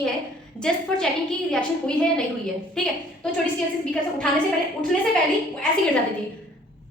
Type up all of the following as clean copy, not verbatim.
की है just for checking की रिएक्शन हुई है या नहीं हुई है, ठीक है। तो छोटी सी टीएलसी बीकर से उठने से पहले वो ऐसे गिर जाती थी।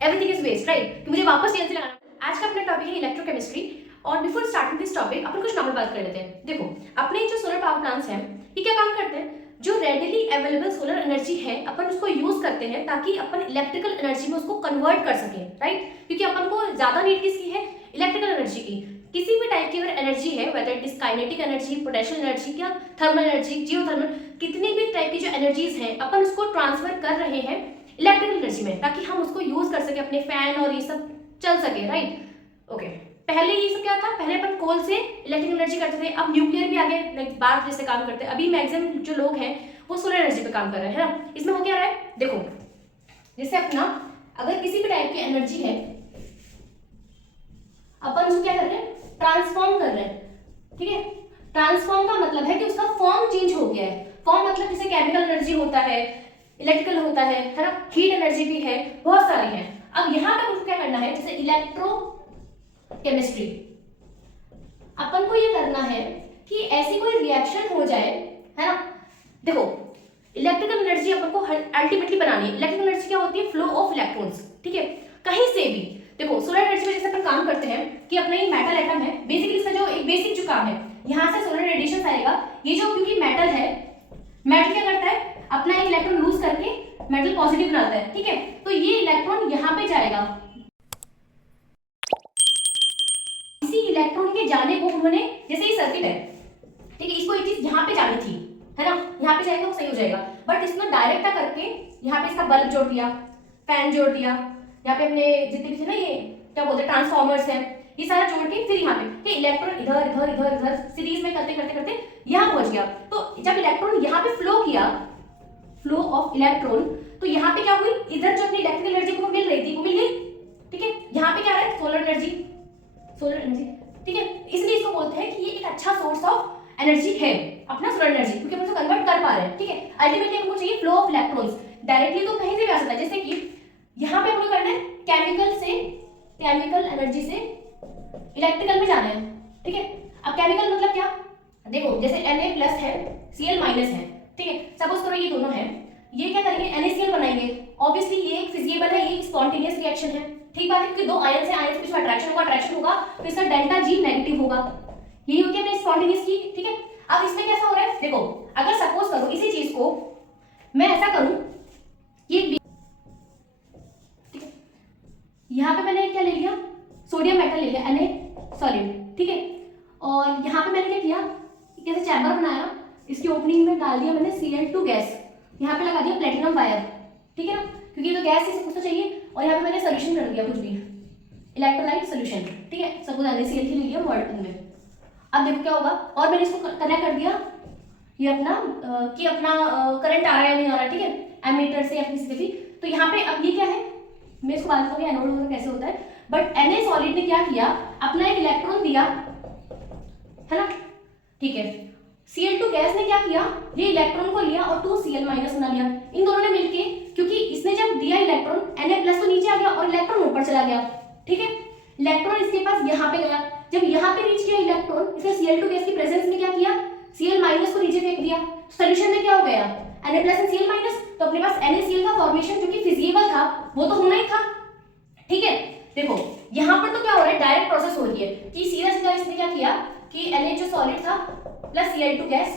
एवरीथिंग इज वेस्ट, राइट, कि मुझे वापस टीएलसी लगाना। आज का अपना टॉपिक है इलेक्ट्रोकेमिस्ट्री, और बिफोर स्टार्टिंग दिस टॉपिक अपन कुछ नॉर्मल बात कर लेते हैं। देखो, अपने जो सोलर पावर प्लांट्स हैं ये क्या काम करते हैं, जो रेडिली अवेलेबल सोलर एनर्जी है अपन उसको यूज करते हैं ताकि अपन इलेक्ट्रिकल एनर्जी में उसको कन्वर्ट कर सकें, राइट। क्योंकि अपन को ज्यादा नीड किसकी है, इलेक्ट्रिकल एनर्जी की। किसी भी टाइप की अगर एनर्जी है, whether it is kinetic energy, potential energy, क्या थर्मल एनर्जी, जियोथर्मल, कितनी भी टाइप की जो एनर्जीज हैं अपन उसको ट्रांसफर कर रहे हैं इलेक्ट्रिकल एनर्जी में ताकि हम उसको यूज कर सके, अपने फैन और ये सब चल सके, राइट। ओके, पहले ये सब क्या था, पहले अपन कोल से इलेक्ट्रिकल एनर्जी करते थे, अब न्यूक्लियर भी आ गए, लाइक बार जैसे काम करते हैं। अभी मैक्सिमम जो लोग हैं वो सोलर एनर्जी पे काम कर रहे हैं, है ना। इसमें हो क्या रहा है, देखो, जैसे अपना अगर किसी भी टाइप की एनर्जी है अपन उसको क्या कर रहे हैं, ट्रांसफॉर्म कर रहे हैं, ठीक है। ट्रांसफॉर्म का मतलब है कि उसका फॉर्म चेंज हो गया है। फॉर्म मतलब जैसे केमिकल एनर्जी होता है, इलेक्ट्रिकल होता है ना, हीट एनर्जी भी है, बहुत सारी है। अब यहाँ पे मुझे क्या करना है, जैसे इलेक्ट्रो केमिस्ट्री, अपन को ये करना है कि ऐसी कोई रिएक्शन हो जाए, है ना। देखो, इलेक्ट्रिकल एनर्जी अपन को अल्टीमेटली बनानी है। इलेक्ट्रिकल एनर्जी क्या होती है, फ्लो ऑफ इलेक्ट्रॉन्स, ठीक है, कहीं से भी। देखो, सोलर एनर्जी में जैसे अपन काम करते हैं कि अपना ये मेटल एटम है, बेसिकली इसका जो एक बेसिक जो काम है, यहाँ से सोलर रेडिएशन आएगा। ये जो क्योंकि मेटल है, मेटल क्या करता है, अपना एक इलेक्ट्रॉन लूज करके मेटल पॉजिटिव बनाता है, ठीक है। तो ये इलेक्ट्रॉन यहाँ पे जाएगा, इसी इलेक्ट्रॉन के जाने को उन्होंने, जैसे ये सर्किट है, ठीक है, इसको एक चीज यहाँ पे जानी थी, है ना, यहाँ पे जाएगा वो सही हो जाएगा। बट इसमें डायरेक्ट करके यहाँ पे इसका बल्ब जोड़ दिया, फैन जोड़ दिया, यहाँ पे हमने जितने भी थे ना, ये क्या बोलते हैं, ट्रांसफॉर्मर्स है, ये सारा जोड़ के फिर यहाँ पे इलेक्ट्रॉन इधर इधर इधर इधर सीरीज में करते करते करते यहाँ पहुंच गया। तो जब इलेक्ट्रॉन यहाँ पे फ्लो किया, फ्लो ऑफ इलेक्ट्रॉन, तो यहाँ पे क्या हुई, इधर जो अपनी इलेक्ट्रिकल एनर्जी को मिल रही थी वो मिल गई, ठीक है। यहाँ पे क्या है, सोलर एनर्जी, सोलर एनर्जी, ठीक है। इसलिए इसको बोलते हैं कि ये एक अच्छा सोर्स ऑफ एनर्जी है अपना सोलर एनर्जी, क्योंकि हम इसको कन्वर्ट कर पा रहे हैं, ठीक है। अल्टीमेटली हमको चाहिए फ्लो ऑफ इलेक्ट्रॉन्स, डायरेक्टली तो कहीं से भी आ सकता है। जैसे कि यहाँ पे हमको करना है केमिकल से, केमिकल एनर्जी से इलेक्ट्रिकल में जाना है, ठीक है। अब केमिकल मतलब क्या, देखो, जैसे Na+ है, Cl- है, ठीक है। सपोज करो ये दोनों है, ये क्या करेंगे, NaCl बनाएंगे। ऑब्वियसली ये एक फिजिबल है, ये स्पॉन्टेनियस रिएक्शन है, ठीक बात है, क्योंकि दो आयन से आयन के बीच में अट्रैक्शन होगा, तो इसका डेल्टा G नेगेटिव होगा। यही होती है अपने स्पॉन्टेनियस की, ठीक है। अब इसमें कैसा हो रहा है, देखो, अगर सपोज करो इसी चीज को मैं ऐसा करूं, ये यहाँ पे मैंने क्या ले लिया, सोडियम मेटल ले लिया, Na सॉलिड, ठीक है। और यहाँ पे मैंने क्या किया, कैसे चैम्बर बनाया, इसकी ओपनिंग में डाल दिया मैंने Cl2 गैस, यहाँ पे लगा दिया प्लेटिनम वायर, ठीक है ना, क्योंकि तो गैस से कुछ तो चाहिए। और यहाँ पे मैंने सोल्यूशन कर दिया, कुछ भी इलेक्ट्रोलाइट सोल्यूशन, ठीक है। सपोज NaCl ले लिया मॉडल में। अब देखो क्या होगा, और मैंने इसको कनेक्ट कर दिया, ये अपना कि अपना करंट आ रहा है या नहीं आ रहा, ठीक है, एमीटर से या किसी से भी। तो यहाँ पे अब ये क्या है, मैं इसको बात करूंगी एनोड वगैरह कैसे होता है, बट Na सॉलिड ने क्या किया, अपना एक इलेक्ट्रॉन दिया, है ना, ठीक है। Cl2 गैस ने क्या किया, ये इलेक्ट्रॉन को लिया और 2Cl- बना लिया। इन दोनों ने मिलके, क्योंकि इसने जब दिया इलेक्ट्रॉन, Na+ तो नीचे आ गया और इलेक्ट्रॉन ऊपर चला गया, ठीक है। इलेक्ट्रॉन इसके पास यहाँ पे गया, जब यहाँ पे रीच किया इलेक्ट्रॉन, इसने Cl2 गैस की प्रेजेंस में क्या किया, Cl- को नीचे फेंक दिया। सोल्यूशन में क्या हो गया, Na+ एंड Cl-, तो अपने पास NaCl का फॉर्मेशन जो कि फिजिबल था वो तो होना ही था, ठीक है। देखो, यहाँ पर तो क्या हो रहा है, डायरेक्ट प्रोसेस हो रही है कि सीधा सीधा इसने क्या किया कि Na जो सॉलिड था प्लस Cl2 गैस,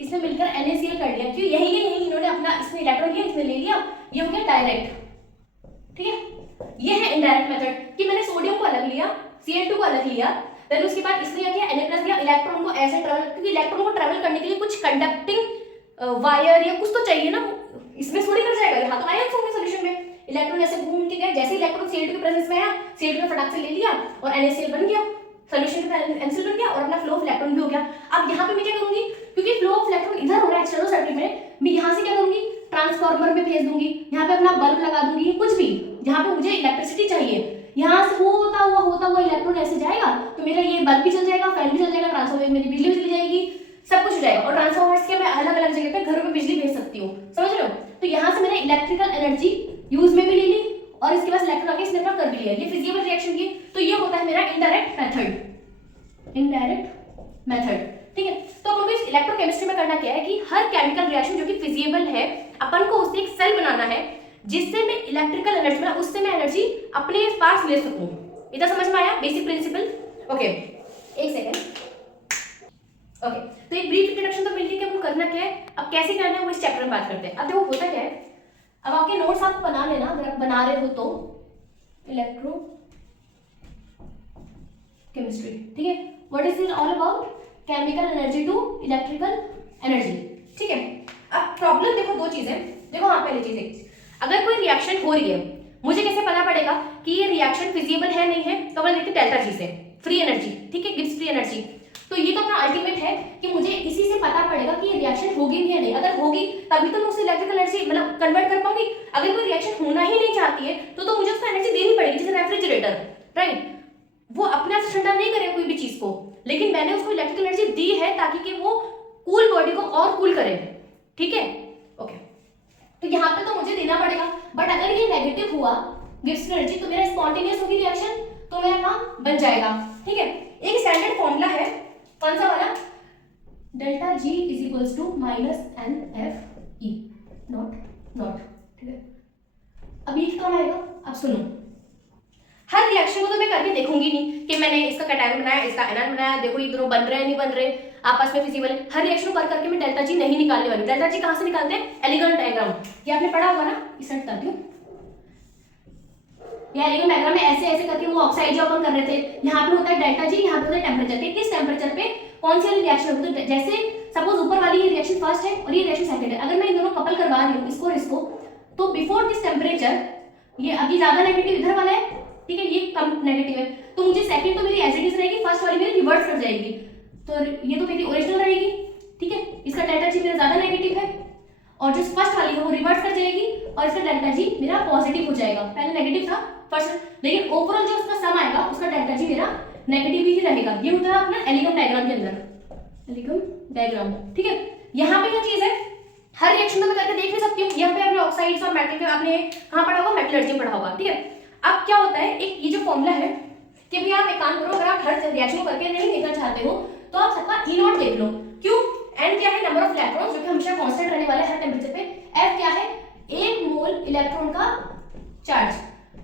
इसने मिलकर NaCl कर लिया, क्यों, यही इन्होंने अपना, इसने इलेक्ट्रॉन लिया, इसने ले लिया, ये हो गया डायरेक्ट, ठीक है। ये है इनडायरेक्ट मेथड कि मैंने सोडियम को अलग लिया, Cl2 को अलग लिया, देन उसके बाद इसने क्या किया, Na+ दिया, इलेक्ट्रॉन को ऐसे ट्रेवल, क्योंकि इलेक्ट्रॉन को ट्रेवल करने के लिए कुछ कंडक्टिंग वायर या कुछ तो चाहिए ना, इसमें थोड़ी कर जाएगा, यहाँ तो आयंस होंगे सोल्यूशन में। इलेक्ट्रॉन ऐसे घूम के गए, जैसे इलेक्ट्रॉन Cl2 के प्रेजेंस में आया, Cl2 ने फटाक से ले लिया और NaCl बन गया, सोल्यूशन में NaCl बन गया और अपना फ्लो ऑफ इलेक्ट्रॉन भी हो गया। अब यहाँ पे मैं क्या करूंगी, क्योंकि फ्लो ऑफ इलेक्ट्रॉन इधर हो रहा है एक्सटर्नल सर्किट में, मैं यहाँ से क्या करूंगी, ट्रांसफार्मर में भेज दूंगी, यहाँ पे अपना बल्ब लगा दूंगी, कुछ भी जहाँ पे मुझे इलेक्ट्रिसिटी चाहिए, यहाँ से होता हुआ इलेक्ट्रॉन ऐसे जाएगा, तो मेरा ये बल्ब भी चल जाएगा, फैन भी चल जाएगा, ट्रांसफार्मर में मेरी बिजली भी चली जाएगी, सब कुछ हो जाएगा। और ट्रांसफार्मर्स के मैं अलग अलग जगह पे घरों में बिजली भेज सकती हूँ, समझ रहे हो। तो यहाँ से मैंने इलेक्ट्रिकल एनर्जी यूज में भी ले ली और इसके पास इलेक्ट्रॉन आके इसने कर भी लिया, ये फिजिकल रिएक्शन की। तो ये होता है मेरा इनडायरेक्ट मेथड, ठीक है। तो हम लोग इस इलेक्ट्रोकेमिस्ट्री में करना हर केमिकल रिएक्शन जो कि फिजिबल है, अपन को उससे एक सेल बनाना है जिससे मैं इलेक्ट्रिकल एनर्जी मतलब उससे मैं एनर्जी अपने पास ले सकूं। इतना समझ में आया बेसिक प्रिंसिपल? ओके, एक सेकेंड। ओके, तो एक ब्रीफ इंट्रोडक्शन तो मिल गई कि हमको करना क्या है, अब कैसे करना है वो इस चैप्टर में बात करते हैं। अब देखो होता क्या है, अब आपके नोट्स आप बना लेना अगर आप बना रहे हो तो, इलेक्ट्रो केमिस्ट्री, ठीक है। What is it all about? Chemical energy to electrical energy, ठीक है। अब प्रॉब्लम देखो दो चीजें, देखो हाँ पहली चीज एक, अगर कोई रिएक्शन हो रही है मुझे कैसे पता पड़ेगा कि ये रिएक्शन फिजिबल है नहीं है, तो अपन देखते डेल्टा जी से, फ्री एनर्जी, ठीक है, गिब्स फ्री एनर्जी। तो ये तो अपना अल्टीमेट है कि मुझे इसी से पता पड़ेगा कि ये रिएक्शन होगी भी या नहीं। अगर होगी तभी तो मैं उसे इलेक्ट्रिकल एनर्जी मतलब कन्वर्ट कर पाऊंगी। अगर कोई रिएक्शन होना ही नहीं चाहती है तो मुझे उसको एनर्जी देनी पड़ेगी, जैसे रेफ्रिजरेटर, राइट, वो अपने आप से ठंडा नहीं करेगा कोई भी चीज को, लेकिन मैंने उसको इलेक्ट्रिकल एनर्जी दी है ताकि कि वो कूल बॉडी को और कूल करे, ठीक है। ओके, तो यहाँ पे तो मुझे देना पड़ेगा, बट अगर ये नेगेटिव हुआ गिब्स एनर्जी तो मेरा स्पॉन्टेनियस होगी रिएक्शन, तो मेरा काम बन जाएगा, ठीक है। एक स्टैंडर्ड फॉर्मूला है, कौन सा वाला? Delta G is equals to minus N F E naught, ठीक है। अब ये काम आएगा, अब सुनो, हर रिएक्शन को तो मैं करके देखूंगी नहीं कि मैंने इसका कैटायन बनाया, इसका एनायन बनाया, देखो ये दोनों बन रहे हैं नहीं बन रहे, आपस में फिजिबल है। हर रिएक्शन को कर करके मैं डेल्टा जी नहीं निकालने वाली। डेल्टा जी कहां से निकालते हैं? एलिगेंट डायग्राम, ये आपने पढ़ा होगा ना, इसे बताती हूँ। ये एलिगेंट डायग्राम में ऐसे ऐसे करके वो ऑक्साइड जो अपन कर रहे थे, यहाँ पे होता है डेल्टा जी, यहाँ पे होता है टेम्परेचर पे, किस टेम्परेचर पे कौन सी वाली रिएक्शन होती है। जैसे सपोज ऊपर वाली ये रिएक्शन फर्स्ट है और ये रिएक्शन सेकंड है, अगर मैं इन दोनों कपल करवा रही हूँ इसको और इसको, तो बिफोर दिस टेम्परेचर ये अभी ज्यादा नेगेटिव इधर वाला है, ठीक है, ये कम नेगेटिव है, तो मुझे सेकंड तो मेरी एज इट इज रहेगी, फर्स्ट वाली मेरी रिवर्स कर जाएगी, तो ये तो मेरी ओरिजिनल रहेगी, ठीक है। इसका डेल्टा जी मेरा ज्यादा नेगेटिव है और जो फर्स्ट वाली है वो रिवर्स कर जाएगी और इसका डेल्टा जी मेरा पॉजिटिव हो जाएगा। पहले नेगेटिव था फर्स्ट, लेकिन ओवरऑल जो उसका सम आएगा उसका डेल्टा जी मेरा नेगेटिव ही रहेगा। ये होता है अपना एलिगेंट डायग्राम के अंदर, एलिगेंट डायग्राम, ठीक है। यहाँ पे क्या चीज है, हर रिएक्शन में मैं करके देख नहीं सकती हूँ। यहाँ पे आपने ऑक्साइड्स और मेटल के आपने कहाँ पढ़ा होगा? मेटलर्जी पढ़ा होगा, ठीक है। अब क्या होता है, एक ये जो फॉर्मूला है कि भाई आप एक काम करो, अगर आप हर रिएक्शन को करके नहीं देखना चाहते हो तो आप सबका ई नॉट देख लो। क्यों? एन क्या है? नंबर ऑफ इलेक्ट्रॉन्स, जो कि हमेशा कांस्टेंट रहने वाला है हर टेंपरेचर पे। एफ क्या है? एक मोल इलेक्ट्रॉन का charge,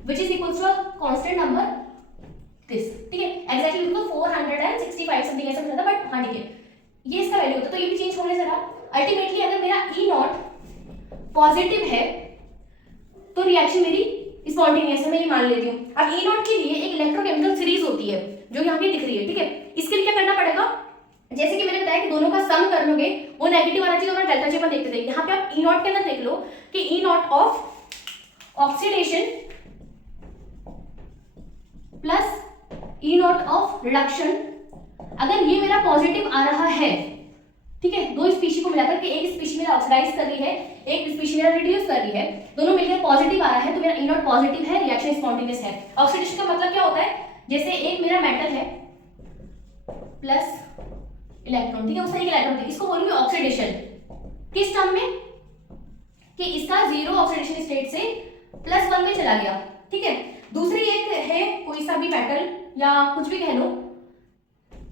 which is equal to constant number this, ठीक है। एग्जैक्टली उसको 465 समथिंग ऐसा मिला था, बट हाँ ठीक है, ये इसका वैल्यू होता है, तो ये भी चेंज होने जरा। अल्टीमेटली अगर मेरा ई नॉट पॉजिटिव है तो रिएक्शन मेरी स्पॉन्टेनियस है, मैं ये मान लेती हूँ। अब ई नॉट के लिए एक इलेक्ट्रोकेमिकल सीरीज होती है जो यहाँ पे दिख रही है, ठीक है। इसके लिए क्या करना पड़ेगा, जैसे कि मैंने बताया कि दोनों का सम कर लोगे, वो नेगेटिव वाला चीज और डेल्टा जी पर देखते थे। यहाँ पे आप ई नॉट के अंदर देख लो कि E naught of oxidation plus E naught of reduction, अगर ये मेरा पॉजिटिव आ रहा है, ठीक है, दो स्पीशी को मिलाकर के एक स्पीशी मेरा ऑक्सीडाइज कर रही है, एक स्पीशी मेरा रिड्यूस कर रही है, दोनों मिलकर पॉजिटिव आ रहा है, तो मेरा ई नॉट पॉजिटिव है, रिएक्शन स्पॉन्टेनियस है। ऑक्सीडेशन का मतलब क्या होता है, जैसे एक मेरा मेटल है प्लस इलेक्ट्रॉन, ठीक है, उसका एक इलेक्ट्रॉन है, इसको बोलूंगी ऑक्सीडेशन। किस टर्म में? कि इसका जीरो ऑक्सीडेशन स्टेट से +1 में चला गया, ठीक है। दूसरी एक है कोई सा भी मेटल या कुछ भी कह लो,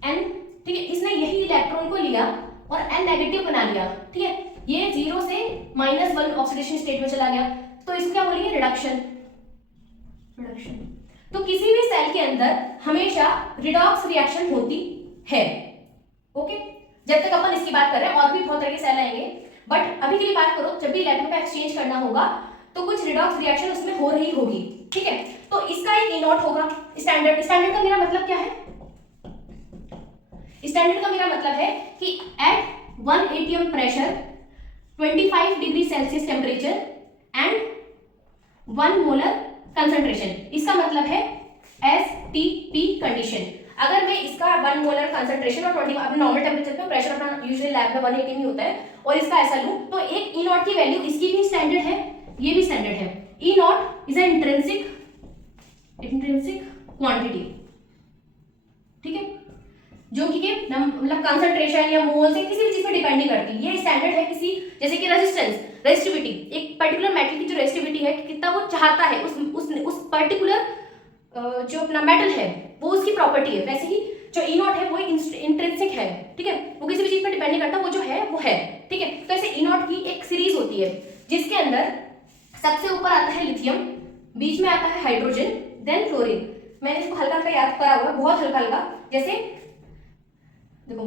N, ठीक है, इसने यही इलेक्ट्रॉन को लिया और N नेगेटिव बना लिया, ठीक है, ये 0 से -1 ऑक्सीडेशन स्टेट में चला गया, तो इसको क्या बोलेंगे? रिडक्शन। तो किसी भी सेल के अंदर हमेशा रिडॉक्स रिएक्शन होती है, ओके। जब तक अपन इसकी बात कर रहे हैं, और भी बहुत तरह के सेल आएंगे, बट अभी के लिए बात करो, जब भी इलेक्ट्रॉन का एक्सचेंज करना होगा तो कुछ रिडॉक्स रिएक्शन उसमें हो रही होगी, ठीक है। तो इसका एक ई नॉट होगा। स्टैंडर्ड का मेरा मतलब क्या है? स्टैंडर्ड का मेरा मतलब है कि at 1 atm pressure, 25 degree Celsius temperature and 1 molar concentration, इसका मतलब है STP कंडीशन। अगर मैं इसका 1 मोलर कंसंट्रेशन और 20 अपने नॉर्मल टेम्परेचर पे, प्रेशर अपना यूजुअली लैब में 1 atm ही होता है, और इसका ऐसा लूं तो एक ई नॉट की वैल्यू, इसकी भी स्टैंडर्ड है, ये भी स्टैंडर्ड है। E naught is an intrinsic quantity, ठीक है, जो कि मतलब कंसंट्रेशन या मोल से किसी भी चीज पर डिपेंड नहीं करती। ये स्टैंडर्ड है किसी, जैसे कि रेजिस्टिविटी, एक पर्टिकुलर मेटल की जो रेजिस्टिविटी है, कितना वो चाहता है उस पर्टिकुलर जो अपना मेटल है वो उसकी प्रॉपर्टी है। वैसे ही जो ई नॉट है वो इंट्रिंसिक है, ठीक है, वो किसी भी चीज पर डिपेंड नहीं करता, वो जो है वो है, ठीक है। तो ऐसे ई नॉट की एक सीरीज होती है जिसके अंदर सबसे ऊपर आता है लिथियम, बीच में आता है हाइड्रोजन, देन फ्लोरीन। मैंने इसको हल्का हल्का याद करा हुआ है, बहुत हल्का हल्का, जैसे देखो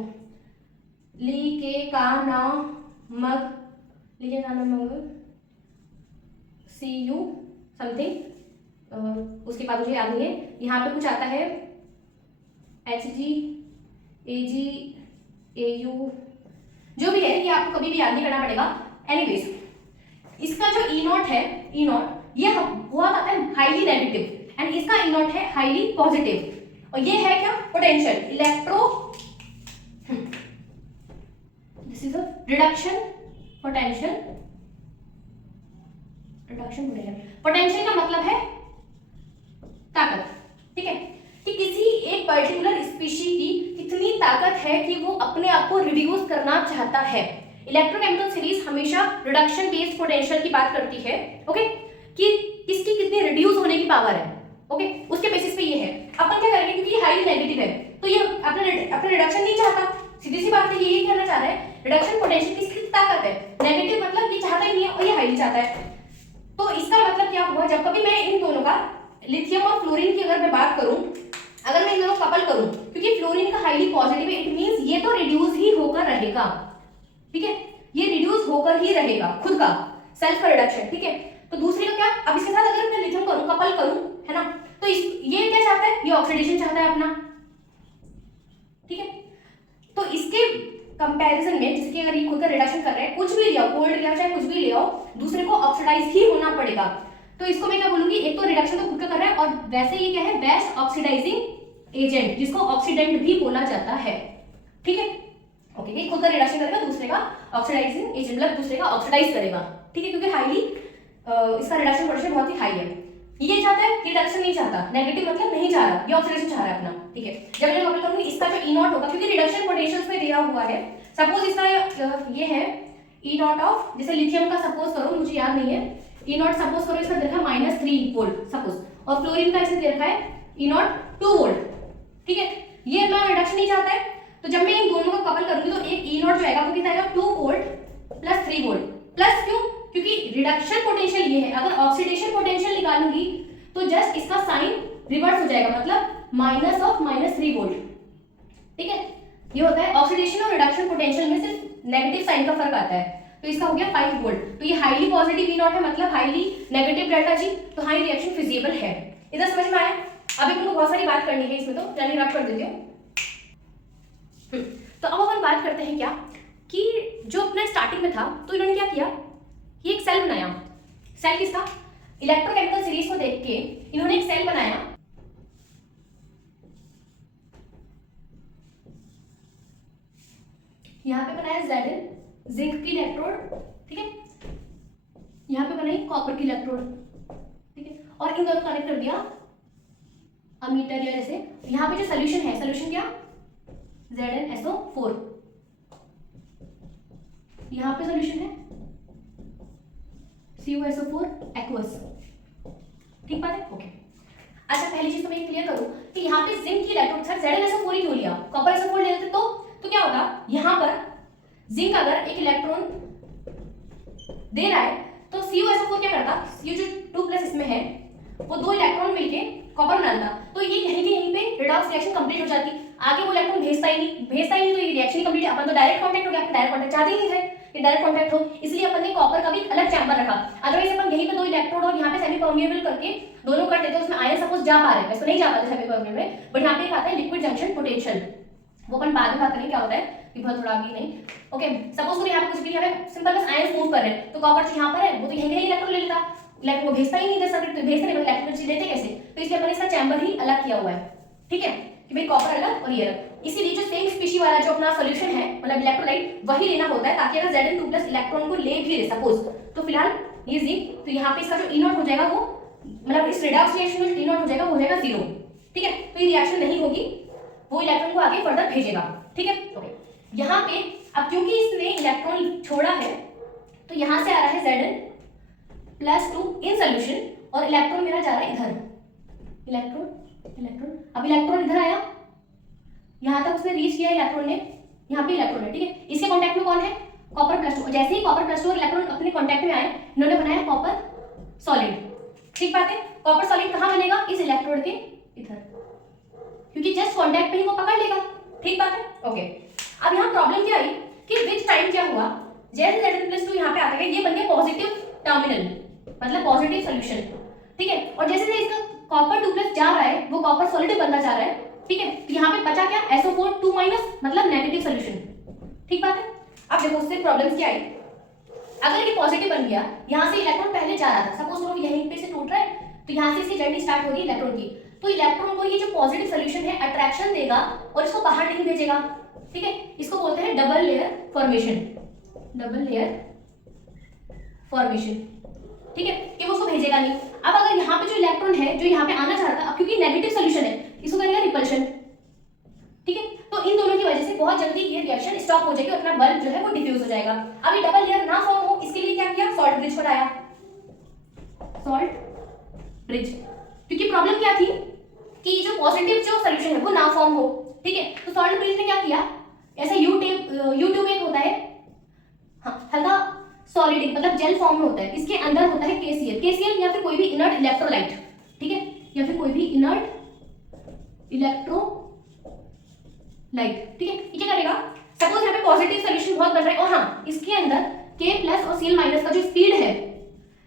ली के का ना मग, ली के का ना मग सी यू समथिंग, उसके बाद मुझे याद नहीं है। यहाँ पे कुछ आता है H G A ji A you, जो भी है ये आपको कभी भी याद नहीं करना पड़ेगा। एनीवेज इसका जो ई नॉट है, ई नॉट ये बहुत आता है हाईली नेगेटिव एंड इसका ई नॉट है हाईली पॉजिटिव, और ये है क्या potential electro, this is a reduction potential, reduction potential, potential का मतलब है ताकत, ठीक है, कि किसी एक पर्टिकुलर स्पीशी की कितनी ताकत है कि वो अपने आप को रिड्यूस करना चाहता है। इलेक्ट्रोकेमिकल सीरीज हमेशा रिडक्शन बेस्ड पोटेंशियल की बात करती है, ओके, कि किसकी कितनी रिड्यूस होने की पावर है, ओके, उसके बेसिस पे ये है। अपन क्या करेंगे, क्योंकि ये हाईली नेगेटिव है तो ये अपना रिडक्शन नहीं चाहता, सीधी सी बात है, ये कहना चाह रहा है रिडक्शन पोटेंशियल किसकी ताकत है, नेगेटिव, मतलब ये चाहता ही नहीं है और ये हाईली चाहता है। तो इसका मतलब क्या हुआ, जब कभी मैं इन दोनों का लिथियम और फ्लोरीन की अगर मैं बात करूं, अगर मैं इन दोनों कपल करूं, क्योंकि फ्लोरीन का हाईली पॉजिटिव है, इट मींस ये तो रिड्यूस ही होकर रहेगा, ठीक है, ये रिड्यूस होकर ही रहेगा खुद का सेल्फ का रिडक्शन, ठीक है। तो दूसरे का क्या, अब इसके साथ अगर मैं लिथियम करूं, कपल करूं, है ना, तो ये क्या चाहता है, ये ऑक्सीडेशन चाहता है अपना, ठीक है। तो इसके कंपैरिजन में, जिसके अगर ये खुद का रिडक्शन कर रहा है, कुछ भी ले आओ, कोल्ड ले आओ चाहे कुछ भी ले आओ, दूसरे को ऑक्सीडाइज ही होना पड़ेगा। तो इसको मैं क्या बोलूंगी, एक तो रिडक्शन तो खुद का कर रहा है और वैसे ये क्या है, बेस्ट ऑक्सीडाइजिंग एजेंट, जिसको ऑक्सीडेंट भी बोला जाता है, ठीक है, ओके, ये खुद का रिडक्शन करेगा, दूसरे का ऑक्सीडाइजिंग एजेंट, मतलब दूसरे का ऑक्सीडाइज करेगा, ठीक है, क्योंकि हाईली इसका रिडक्शन पोटेंशियल बहुत ही हाई है। ये चाहता है, रिडक्शन नहीं चाहता, नेगेटिव मतलब नहीं चाह रहा, ये ऑक्सीडेशन चाह रहा है अपना, ठीक है। जब मैं कॉपी करूंगी, इसका जो ई नॉट होगा, क्योंकि रिडक्शन पोटेंशियल्स में दिया हुआ है, सपोज इसका ये है ई नॉट ऑफ, जैसे लिथियम का सपोज करो, मुझे याद नहीं है, ई नॉट सपोज करो इसका दे रखा है -3 वोल्ट सपोज, और फ्लोरीन का इसमें दे रखा है ई नॉट 2 वोल्ट, ठीक है। ये अपना रिडक्शन नहीं चाहता है, तो जब मैं इन दोनों को कपल करूंगी तो एक ई नॉट जो आएगा वो कितना आएगा, 2 वोल्ट प्लस 3 वोल्ट, प्लस क्यों, क्योंकि रिडक्शन पोटेंशियल ये है, अगर ऑक्सीडेशन पोटेंशियल निकालूंगी तो जस्ट इसका साइन रिवर्स हो जाएगा, मतलब माइनस ऑफ -3 वोल्ट, ठीक है। ये होता है ऑक्सीडेशन और रिडक्शन पोटेंशियल में सिर्फ नेगेटिव साइन का फर्क आता है, तो इसका हो गया 5 वोल्ट। तो ये हाईली पॉजिटिव ई नॉट है, मतलब हाईली नेगेटिव डेल्टा जी, तो हाई रिएक्शन फिजिबल है। इधर समझ में आया? अभी तुमको बहुत सारी बात करनी है इसमें, तो चलिए रब कर देती हूँ। तो अब अपन बात करते हैं क्या, कि जो अपना स्टार्टिंग में था, तो इन्होंने क्या किया, ये एक सेल बनाया। सेल किसका, इलेक्ट्रोकेमिकल सीरीज को देख के इन्होंने एक सेल बनाया, यहाँ पे बनाया Zn जिंक की इलेक्ट्रोड, ठीक है, यहाँ पे बनाई कॉपर की इलेक्ट्रोड, ठीक है, और इन दोनों कनेक्ट कर दिया अमीटर या जैसे। यहाँ पे जो सोल्यूशन है, सोल्यूशन क्या, ZnSO4, यहाँ पे सोल्यूशन है CuSO4 एक्वस, ठीक बात है, ओके। अच्छा, पहली चीज तो मैं क्लियर करूं कि यहाँ पे जिंक की इलेक्ट्रोड, सर ZnSO4 ही क्यों लिया, कॉपर SO4 ले लेते तो क्या होता, यहाँ पर जिंक अगर एक इलेक्ट्रॉन दे रहा है तो CuSO4 क्या करता, Cu जो 2+ इसमें है, वो 2 इलेक्ट्रॉन मिलके कॉपर बनाता, तो ये यहीं पे रिडॉक्स रिएक्शन कंप्लीट हो जाती, आगे वो इलेक्ट्रॉन भेजता ही नहीं तो ये रिएक्शन कंप्लीट, अपन तो डायरेक्ट कांटेक्ट हो गया, अपन डायरेक्ट कांटेक्ट चाहते ही नहीं थे कि डायरेक्ट कांटेक्ट हो, इसलिए अपन ने कॉपर का भी अलग चैम्बर रखा। अदरवाइज अपन यहीं पे 2 इलेक्ट्रोड और यहाँ पे सेमी परमिएबल करके दोनों कर देते, उसमें आयन सपोज जा पा रहे हैं, वैसे नहीं जा पाते सेमी परमिएबल में, बट यहाँ पे आता है लिक्विड जंक्शन पोटेंशियल, वो अपन बाद में बात करेंगे क्या होता है, कि बहुत थोड़ा अभी नहीं, ओके। सपोज करो यहाँ पे कुछ भी यहाँ पे सिंपल बस आयंस मूव कर रहे हैं, तो कॉपर यहाँ पर है, वो तो यहीं इलेक्ट्रॉन ले लेता, इलेक्ट्रॉन को भेजता ही नहीं, सर्किट तो भेजते नहीं, इलेक्ट्रॉन लेते कैसे, तो इसलिए मैंने इसका चैम्बर ही अलग किया हुआ है, ठीक है, कि भाई कॉपर अलग और ये अलग। इसीलिए जो सेम स्पीशी वाला जो अपना सॉल्यूशन है, मतलब इलेक्ट्रोलाइट, वही लेना होता है, ताकि अगर Zn2+ इलेक्ट्रॉन को ले भी ले सपोज, तो फिलहाल ये जिंक, तो यहाँ पे इसका जो ई नॉट हो जाएगा वो, मतलब इस रिडॉक्स रिएक्शन में जो ई नॉट हो जाएगा वो हो जाएगा 0, ठीक है, तो ये रिएक्शन नहीं होगी, वो इलेक्ट्रॉन को आगे फर्दर भेजेगा, ठीक है, ओके। यहाँ पे अब क्योंकि इसने इलेक्ट्रॉन छोड़ा है, तो यहाँ से आ रहा है Zn+2 इन सोल्यूशन, और इलेक्ट्रॉन मेरा जा रहा है इधर, इलेक्ट्रॉन, अब इलेक्ट्रॉन इधर आया, यहाँ तक उसने रीच किया इलेक्ट्रॉन ने, यहाँ पे इलेक्ट्रॉन है, ठीक है। इसके कॉन्टैक्ट में कौन है, कॉपर प्लस 2। जैसे ही कॉपर प्लस 2 और इलेक्ट्रॉन अपने कॉन्टैक्ट में आए, इन्होंने बनाया कॉपर सॉलिड। ठीक बात है। कॉपर सॉलिड कहाँ बनेगा, इस इलेक्ट्रोड के इधर, क्योंकि जस्ट कॉन्टैक्ट पे ही वो पकड़ लेगा। ठीक बात है, ओके। अब यहाँ प्रॉब्लम क्या आई कि विद टाइम क्या हुआ, जैसे Zn+2 यहाँ पे आता है, ये बन गया पॉजिटिव टर्मिनल, मतलब पॉजिटिव सोल्यूशन, ठीक है। और जैसे जैसे इसका कॉपर 2+ जा रहा है, वो कॉपर सॉलिड बनता जा रहा है, ठीक है। तो यहाँ पे बचा क्या, SO4 2- मतलब नेगेटिव सोल्यूशन। ठीक बात है। अब देखो उससे प्रॉब्लम क्या आई, अगर ये पॉजिटिव बन गया, यहाँ से इलेक्ट्रॉन पहले जा रहा था, सपोज करो यहीं पे से टूट रहा है, तो यहाँ से इसकी जर्नी स्टार्ट होगी इलेक्ट्रॉन की, तो इलेक्ट्रॉन को ये जो पॉजिटिव सोल्यूशन है अट्रैक्शन देगा और इसको बाहर नहीं भेजेगा। ठीक है, इसको बोलते हैं double layer formation, double layer formation, ठीक है, कि वो उसको भेजेगा नहीं। अब अगर यहाँ पे जो इलेक्ट्रॉन है जो यहाँ पे आना चाह रहा था, अब क्योंकि नेगेटिव सोल्यूशन है, इसको करेगा रिपल्शन। ठीक है, तो इन दोनों की वजह से बहुत जल्दी ये रिएक्शन स्टॉप हो जाएगी और अपना बल्ब जो है वो डिफ्यूज हो जाएगा। अब ये डबल लेयर ना फॉर्म हो, इसके लिए क्या किया, सॉल्ट ब्रिज बनाया, सॉल्ट ब्रिज। क्योंकि प्रॉब्लम क्या थी कि जो पॉजिटिव जो सोल्यूशन है वो ना फॉर्म हो, ठीक है। तो सॉल्ट ब्रिज ने क्या किया, ऐसा यू ट्यूब एक होता है, हाँ, हल्का सॉलिड मतलब जेल फॉर्म में होता है, इसके अंदर होता है केसीएल या फिर कोई भी इनर्ट इलेक्ट्रोलाइट, ठीक है, या फिर कोई भी इनर्ट इलेक्ट्रोलाइट, ठीक है। ये क्या करेगा, सपोज यहाँ पे पॉजिटिव सोल्यूशन बहुत बन रहा है और हाँ इसके अंदर K+ और Cl- का जो स्पीड है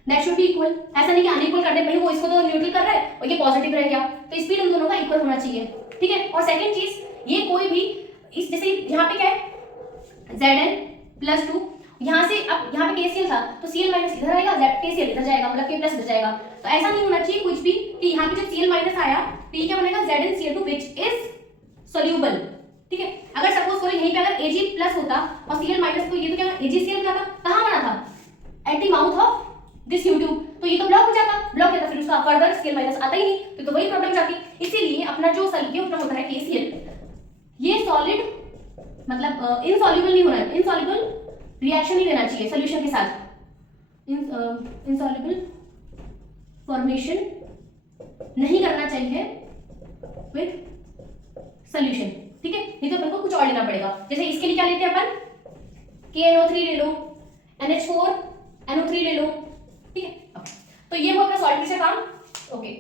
दैट शुड बी इक्वल। ऐसा नहीं कि अनइक्वल कर दे, भाई वो इसको तो न्यूट्रल कर रहा है और ये पॉजिटिव रह गया, तो स्पीड उन दोनों का इक्वल होना चाहिए, ठीक है। और सेकंड चीज, ये कोई भी इस जैसे यहाँ पे क्या है Zn+2, यहाँ से अब यहाँ पे KCl था तो Cl- इधर आएगा, KCl इधर जाएगा, मतलब K+ इधर जाएगा। तो ऐसा नहीं होना चाहिए कुछ भी कि यहाँ पे जब Cl- आया तो ये क्या बनेगा, ZnCl2 विच इज सोल्यूबल, ठीक है। अगर सपोज करो यहीं पे अगर Ag+ होता और Cl- तो ये तो क्या AgCl का था, कहाँ बना था, at the mouth of this YouTube, तो ये तो ब्लॉक हो जाता, ब्लॉक होता, फिर उसका फर्दर Cl- आता ही नहीं, तो वही प्रॉब्लम जाती। इसीलिए अपना जो सल्फ्यूट अपना होता है KCl, ये सॉलिड मतलब इनसॉल्युबल नहीं होना है, इनसॉल्युबल रिएक्शन नहीं देना चाहिए सोल्यूशन के साथ, इनसॉल्युबल फॉर्मेशन नहीं करना चाहिए विद सोल्यूशन, ठीक है। नहीं तो अपन को कुछ और लेना पड़ेगा। जैसे इसके लिए क्या लेते हैं अपन, KNO3 ले लो, NH4NO3 ले लो, ठीक है। तो ये वो अपना सॉल्ट से काम, ओके।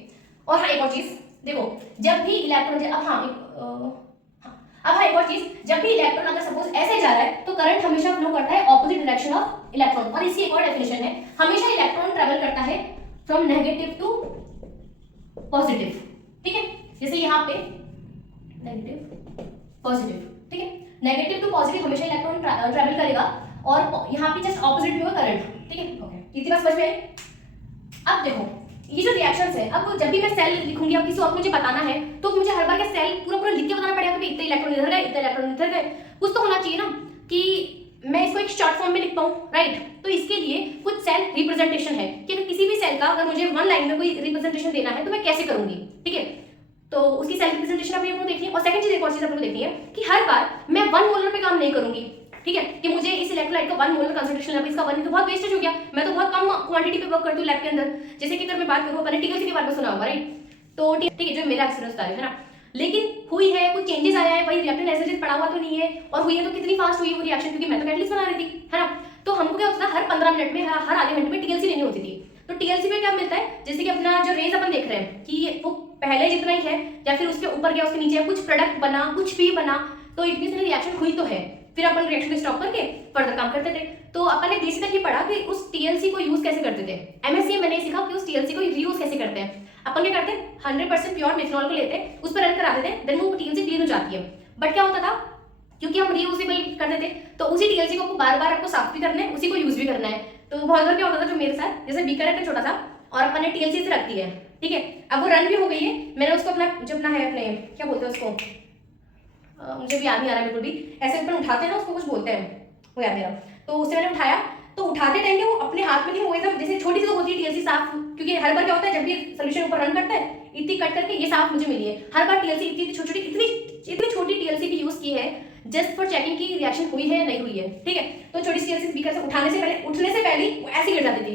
और हाँ एक और चीज देखो, जब भी इलेक्ट्रॉन अब एक और चीज, जब भी इलेक्ट्रॉन अगर सपोज ऐसे जा रहा है तो करंट हमेशा फ्लो करता है ऑपोजिट डायरेक्शन ऑफ इलेक्ट्रॉन। और इसकी एक और डेफिनेशन है, हमेशा इलेक्ट्रॉन ट्रेवल करता है फ्रॉम नेगेटिव टू पॉजिटिव, ठीक है। जैसे यहाँ पे नेगेटिव पॉजिटिव, ठीक है, नेगेटिव टू पॉजिटिव हमेशा इलेक्ट्रॉन ट्रेवल करेगा और यहाँ पे जस्ट ऑपोजिट में होगा करंट, ठीक है, ओके। इतनी बात समझ में आई। अब देखो ये जो रिएक्शंस है, अब जब भी मैं सेल लिखूंगी, अब किसी और को मुझे बताना है तो मुझे हर बार के सेल पूरा पूरा लिख के बताना पड़ेगा कि इतने इलेक्ट्रॉन इधर गए, इतने इलेक्ट्रॉन इधर गए। कुछ तो होना चाहिए ना कि मैं इसको एक शॉर्ट फॉर्म में लिख पाऊं, राइट। तो इसके लिए कुछ सेल रिप्रेजेंटेशन है कि अगर किसी भी सेल का अगर मुझे वन लाइन में कोई रिप्रेजेंटेशन देना है तो मैं कैसे करूंगी, ठीक है। तो उसकी सेल रिप्रेजेंटेशन आप लोग देखिए। और सेकंड चीज एक और चीज आप लोग देखनी है कि हर बार मैं 1 मोलर पे काम नहीं करूंगी, ठीक है, कि मुझे इस इलेक्ट्रोलाइट का 1 मोलर कंसंट्रेशन लेना, इसका 1 तो बहुत वेस्टेज हो गया, मैं तो बहुत कम क्वांटिटी पे वर्क करती हूँ लैब के अंदर। जैसे कि अगर मैं बात करूँ, अपने TLC के बारे में सुना होगा, राइट। तो ठीक है, जो मेरा एक्सपीरियंस था, है ना। लेकिन हुई है कुछ चेंजेस आया है, वही रिएक्टेंट एसिड पड़ा हुआ तो नहीं है, और हुई है तो कितनी फास्ट हुई वो रिएक्शन, क्योंकि मैं तो कैटलिस्ट बना रही थी, है ना। तो हमको क्या होता था, हर 15 मिनट में, हर आधे घंटे में TLC लेनी होती थी। तो TLC में क्या मिलता है, जैसे कि अपना जो रेज अपन देख रहे हैं कि वो पहले जितना ही है या फिर उसके ऊपर गया, उसके नीचे कुछ प्रोडक्ट बना, कुछ भी बना, तो इट मींस रिएक्शन हुई तो है, फिर अपन रिएक्शन स्टॉप करके फर्दर काम करते थे। तो अपन ने बेसिक तक ही पढ़ा कि उस TLC को यूज कैसे करते थे। MSc में मैंने सीखा कि उस TLC को रीयूज कैसे करते हैं। अपन क्या करते हैं, 100% प्योर मिथनॉल को लेते हैं, उस पर रन करा देते हैं, देन वो TLC क्लीन हो जाती है। बट क्या होता था, क्योंकि हम रीयूजेबल करते थे तो उसी TLC को बार बार आपको साफ भी करना है, उसी को यूज भी करना है। तो बहुत बार क्या होता था, जो मेरे साथ, जैसे बीकर है छोटा सा और अपन ने TLC से रख दी है, ठीक है, अब वो रन भी हो गई है, मैंने उसको अपना जो अपना है अपने क्या बोलते हैं उसको, मुझे भी याद नहीं आ रहा बिल्कुल भी, ऐसे अपन उठाते हैं ना उसको कुछ बोलते हैं, वो याद मेरा। तो उससे मैंने उठाया, तो उठाते टाइम वो अपने हाथ में नहीं, वो एकदम जैसे छोटी सी तो होती है TLC साफ, क्योंकि हर बार क्या होता है जब भी सोल्यूशन ऊपर रन करता है, इतनी कट करके ये साफ मुझे मिली है। हर बार TLC इतनी छोटी छोटी TLC भी यूज की है जस्ट फॉर चेकिंग की रिएक्शन हुई है या नहीं हुई है, ठीक है। तो छोटी सी TLC बीकर से उठने से पहले वो ऐसे गिर जाती थी,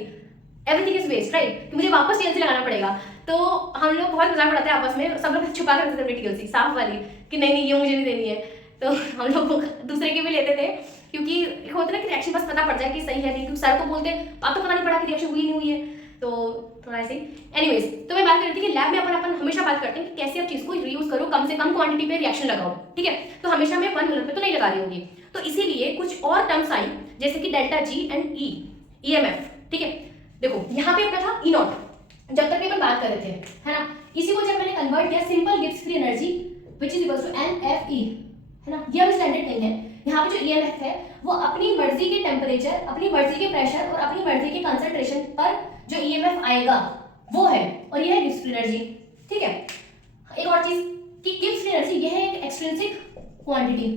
एवरीथिंग इज वेस्ट, राइट, कि मुझे वापस TLC लगाना पड़ेगा। तो हम लोग बहुत मजाक उड़ाते हैं आपस में, सब लोग छुपा कर रखते थे अपनी टीएलसी साफ वाली कि नहीं नहीं ये मुझे नहीं देनी है। तो हम लोग दूसरे के भी लेते थे, क्योंकि होता ना कि रिएक्शन बस पता पड़ जाए कि सही है नहीं, क्योंकि सर को बोलते अब तो पता नहीं पड़ा कि रिएक्शन हुई नहीं हुई है, तो थोड़ा ऐसे ही। एनीवेज, तो मैं बात कर रही थी कि लैब में अपन हमेशा बात करते हैं कि कैसे आप चीज़ को रीयूज करो, कम से कम क्वांटिटी पे रिएक्शन लगाओ, ठीक है। तो हमेशा मैं 1 मिनट पे तो नहीं लगा रही होगी, तो इसीलिए कुछ और टर्म्स आई जैसे कि delta G and E, EMF, ठीक है। देखो यहाँ पे अपना था ई नॉट, जब तक अपन बात कर रहे थे, है ना। इसी को जब मैंने कन्वर्ट किया simple Gibbs free energy which is equal to NFE, है ना, ये अब स्टैंडर्ड नहीं है। यहाँ पे जो ईएमएफ है वो अपनी मर्जी के टेम्परेचर, अपनी मर्जी के प्रेशर और अपनी मर्जी के कंसंट्रेशन पर जो ईएमएफ आएगा वो है, और ये है गिब्स फ्री एनर्जी, ठीक है। एक और चीज कि गिब्स फ्री एनर्जी ये है एक एक्सट्रिंसिक क्वांटिटी,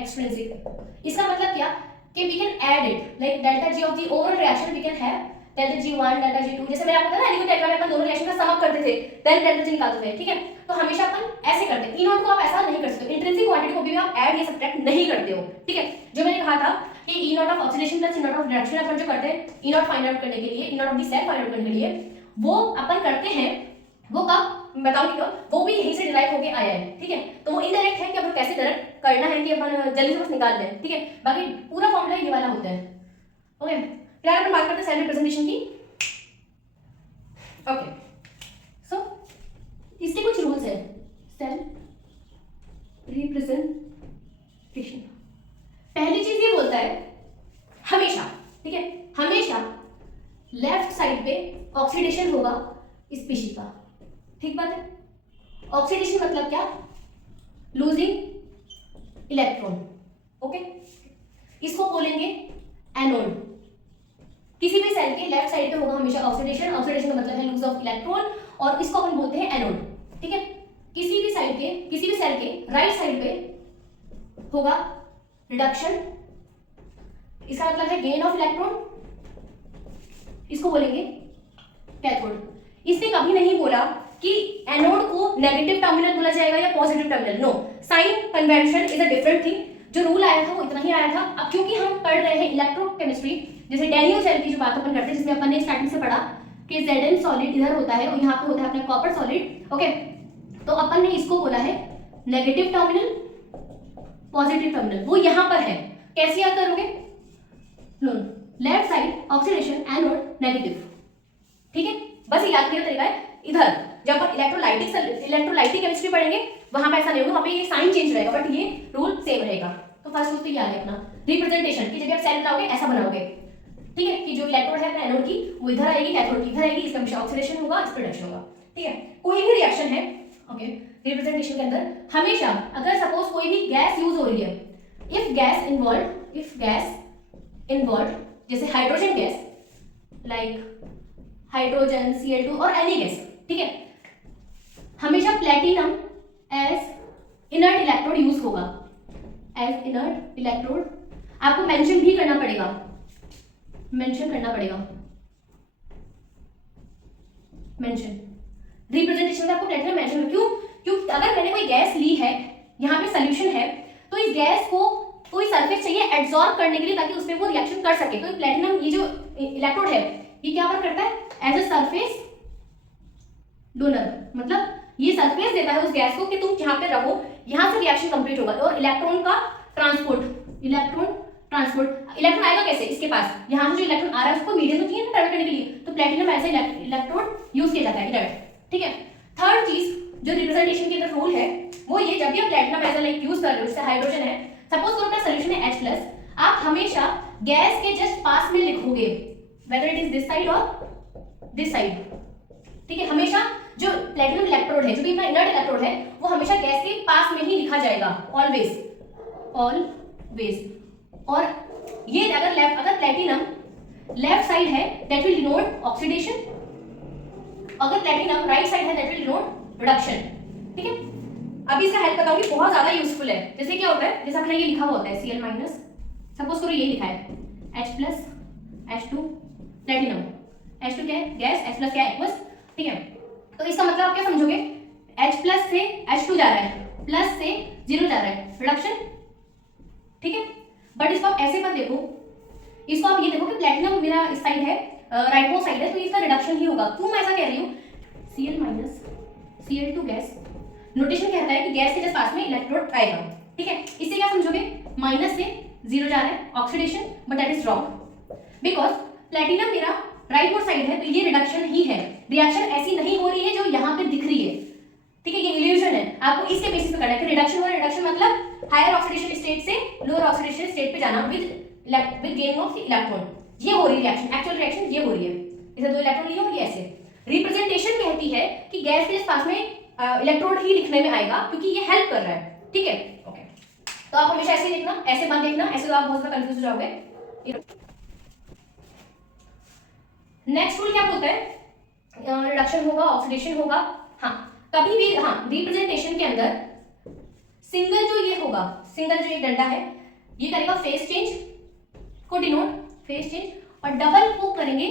एक्सट्रिंसिक। इसका मतलब क्या कि we can add it like delta G of the overall reaction, we can have delta G one delta G two, जैसे मैंने आपको बताया ना एलिगो में अपन दोनों रिएक्शन का सम अप करते थे, देन डेल्टा जी निकालते थे, ठीक है। तो हमेशा अपन ऐसे करते हैं। ई नॉट को आप ऐसा नहीं कर सकते, इंट्रिंसिक क्वांटिटी को भी आप ऐड या सब्ट्रैक्ट नहीं करते हो, ठीक है। जो मैंने कहा था कि E naught of oxidation plus E naught of reduction अपन जो करते हैं ई नॉट फाइंड आउट करने के लिए, E naught of the cell find out करने के लिए, वो अपन करते हैं, वो कब बताऊंगी कब, वो भी यहीं से डिराइव होके आया है, ठीक है। तो वो इनडायरेक्ट है कि अपन कैसे डायरेक्ट करना है कि अपन जल्दी से बस निकाल लें, ठीक है। बाकी पूरा फॉर्मूला ये वाला होता है, ओके। फिर अपन बात करते हैं सेल रिप्रेजेंटेशन की, ओके। सो इसके कुछ रूल्स है सेल रिप्रेजेंटेशन। पहली चीज ये बोलता है हमेशा, ठीक है, हमेशा लेफ्ट साइड पे ऑक्सीडेशन होगा स्पीशीज का, ठीक बात है। ऑक्सीडेशन मतलब क्या, लूजिंग इलेक्ट्रॉन, ओके। इसको बोलेंगे एनोड। किसी भी सेल के लेफ्ट साइड पे होगा हमेशा ऑक्सीडेशन, ऑक्सीडेशन का मतलब है लूज ऑफ इलेक्ट्रॉन, और इसको अपन बोलते हैं एनोड, ठीक है। किसी भी साइड के, किसी भी सेल के राइट साइड पे होगा रिडक्शन, इसका मतलब है गेन ऑफ इलेक्ट्रॉन, इसको बोलेंगे कैथोड। इसने कभी नहीं बोला कि एनोड को नेगेटिव टर्मिनल बोला जाएगा या positive terminal, no. Sign convention is a different thing, जो रूल आया था वो इतना ही आया था। अब क्योंकि हम पढ़ रहे हैं इलेक्ट्रोकेमिस्ट्री, जैसे डैनियल सेल की जो बात अपन करते हैं, जिसमें अपन ने स्टार्टिंग से पढ़ा कि Zn सॉलिड इधर होता है और यहाँ पे होता है अपना कॉपर सॉलिड, ओके। तो अपन ने इसको बोला है नेगेटिव टर्मिनल, पॉजिटिव टर्मिनल, वो यहाँ पर है। कैसे याद करोगे, left side oxidation anode negative, ठीक है। बस याद करने का तरीका है। इधर जब आप इलेक्ट्रोलाइटिक केमिस्ट्री पढ़ेंगे वहां पे ऐसा नहीं होगा, वहां पे ये साइन चेंज रहेगा, बट ये रूल सेम रहेगा। तो फर्स्ट रूल तो ये है अपना रिप्रेजेंटेशन की जगह आप सेल बनाओगे ऐसा बनाओगे, ठीक है, कि जो इलेक्ट्रोड है अपना एनोड की वो इधर आएगी, कैथोड की इधर आएगी, इसका हमेशा ऑक्सीडेशन होगा, इस पर रिडक्शन होगा, ठीक है। कोई भी रिएक्शन है, ओके, रिप्रेजेंटेशन के अंदर हमेशा अगर सपोज कोई भी गैस यूज हो रही है, इफ गैस इन्वॉल्व जैसे hydrogen gas like hydrogen Cl2 और एनी गैस, ठीक है, हमेशा platinum as inert electrode use होगा, एज इनर्ट इलेक्ट्रोड। आपको मेंशन भी करना पड़ेगा, मेंशन रिप्रेजेंटेशन में आपको प्लेटिनम मेंशन, क्यों अगर मैंने कोई गैस ली है, यहाँ पे सोल्यूशन है, तो इस गैस को कोई सरफेस चाहिए एब्जॉर्ब करने के लिए ताकि उसमें वो रिएक्शन कर सके। तो प्लेटिनम ये जो इलेक्ट्रोड है ये क्या वर्क करता है एज अ सरफेस डोनर, मतलब ये सरफेस देता है उस गैस को कि तुम यहाँ पे रहो, यहाँ से रिएक्शन कंप्लीट होगा। और इलेक्ट्रॉन का ट्रांसपोर्ट, इलेक्ट्रॉन आएगा कैसे, इसके पास यहाँ से जो इलेक्ट्रॉन आ रहा है उसको मीडियम तो चाहिए ना ट्रैवल करने के लिए, तो प्लेटिनम ऐसे इलेक्ट्रोड यूज किया जाता है इनर्ट, ठीक है। थर्ड चीज जो रिप्रेजेंटेशन के अंदर रूल है वो ये, जब भी आप प्लेटिनम ऐसा लाइक यूज कर रहे हो, जैसे हाइड्रोजन है, सपोज करो अपना सोल्यूशन है H+, आप हमेशा गैस के जस्ट पास में लिखोगे, whether it is this side और दिस साइड, ठीक है। हमेशा जो प्लेटिनम इलेक्ट्रोड है, जो भी अपना इनर्ट इलेक्ट्रोड है, वो हमेशा गैस के पास में ही लिखा जाएगा, ऑलवेज। और ये अगर प्लेटिनम लेफ्ट साइड है दैट विल डिनोट ऑक्सीडेशन, अगर प्लेटिनम राइट साइड है दैट विल डिनोट रिडक्शन, ठीक है। अभी इसका हेल्प बताऊंगी, बहुत ज्यादा यूजफुल है। जैसे क्या होता है, जैसे अपना ये लिखा हुआ होता है Cl-, सपोज करो ये लिखा है H+, H2 प्लेटिनम, H2 क्या है गैस, H+ क्या है एक्वस, ठीक है। तो इसका मतलब आप क्या समझोगे, H+ से H2 जा रहा है, प्लस से 0 जा रहा है, रिडक्शन, ठीक है। बट इसको आप ऐसे मत देखो, इसको आप ये देखो कि प्लेटिनम मेरा इस साइड है, राइटमोस्ट साइड है, तो इसका रिडक्शन ही होगा। क्यों मैं ऐसा कह रही हूँ, Cl minus Cl2 gas, notation कहता है कि गैस के जस्ट पास में इलेक्ट्रोड आएगा, ठीक है। इससे क्या समझोगे, माइनस से जीरो जा रहा है, oxidation, but that is wrong because platinum मेरा राइट मोड साइड है, तो ये रिडक्शन ही है, रिएक्शन ऐसी नहीं हो रही है जो यहाँ पे दिख रही है, ठीक है। ये इल्यूजन है, आपको इसके बेसिस पे करना है कि रिडक्शन हो रहा है। रिडक्शन मतलब हायर ऑक्सीडेशन स्टेट से लोअर ऑक्सीडेशन स्टेट पे जाना विद गेनिंग ऑफ इलेक्ट्रॉन, ये हो रही है रिएक्शन, एक्चुअल रिएक्शन ये हो रही है। इसे दो इलेक्ट्रॉन लिए और ये ऐसे। रिप्रेजेंटेशन कहती है कि गैस के पास में इलेक्ट्रोड ही लिखने में आएगा क्योंकि ये हेल्प कर रहा है, ठीक है। ओके, तो आप हमेशा ऐसे लिखना, ऐसे मत देखना, ऐसे तो आप बहुत ज्यादा कंफ्यूज हो जाओगे। नेक्स्ट रूल क्या बोलता है, रिडक्शन होगा, ऑक्सीडेशन होगा, हाँ कभी भी, हाँ रिप्रेजेंटेशन के अंदर सिंगल जो ये होगा, सिंगल जो एक डंडा है ये करेगा फेस चेंज को डिनोट, फेस चेंज, और डबल को करेंगे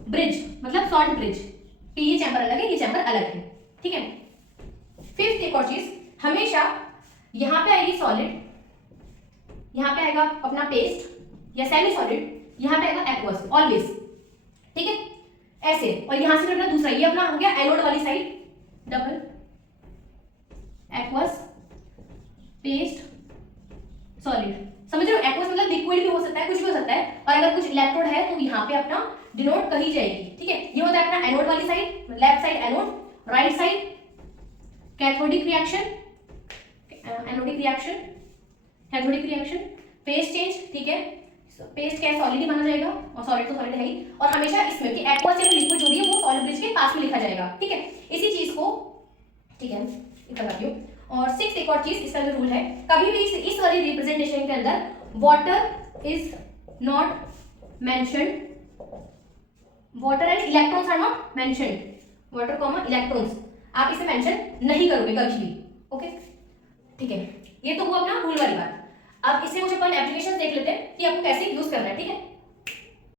ब्रिज, मतलब शॉर्ट ब्रिज, कि ये चैम्बर अलग है, ये चैम्बर अलग है, ठीक है। फिफ्थ एक और चीज, हमेशा यहां पे आएगी सॉलिड, यहां पे आएगा अपना पेस्ट या सेमी सॉलिड, यहां पे आएगा एक्वस ऑलवेज, ठीक है, ऐसे। और यहां से अपना दूसरा, ये अपना हो गया एनोड वाली side, double aqueous paste solid, समझ रहे हो। एक्वस मतलब लिक्विड भी हो सकता है, कुछ भी हो सकता है, और अगर कुछ इलेक्ट्रोड है तो यहाँ पे अपना डिनोट कही जाएगी, ठीक है। ये होता है अपना एनोड वाली side, left side anode, right side cathodic reaction, anodic reaction, cathodic reaction, paste change, ठीक है। पेस्ट क्या है, सॉलिड ही माना जाएगा, और सॉलिड तो सॉलिड है ही, और हमेशा इसमें कि एक्वस या लिक्विड जो भी है वो सॉलिड ब्रिज के पास में लिखा जाएगा, ठीक है। इसी चीज को, ठीक है, इतना कर दियो। और सिक्स एक और चीज, इसका जो रूल है, कभी भी इस वाली रिप्रेजेंटेशन के अंदर water is not mentioned, water and electrons are not mentioned, water comma electrons आप इसे मेंशन नहीं करोगे कभी भी, ओके, ठीक है। ये तो हुआ अपना रूल वाली बात। अब इससे कुछ अपन एप्लीकेशन देख लेते हैं कि आपको कैसे यूज करना है, ठीक है।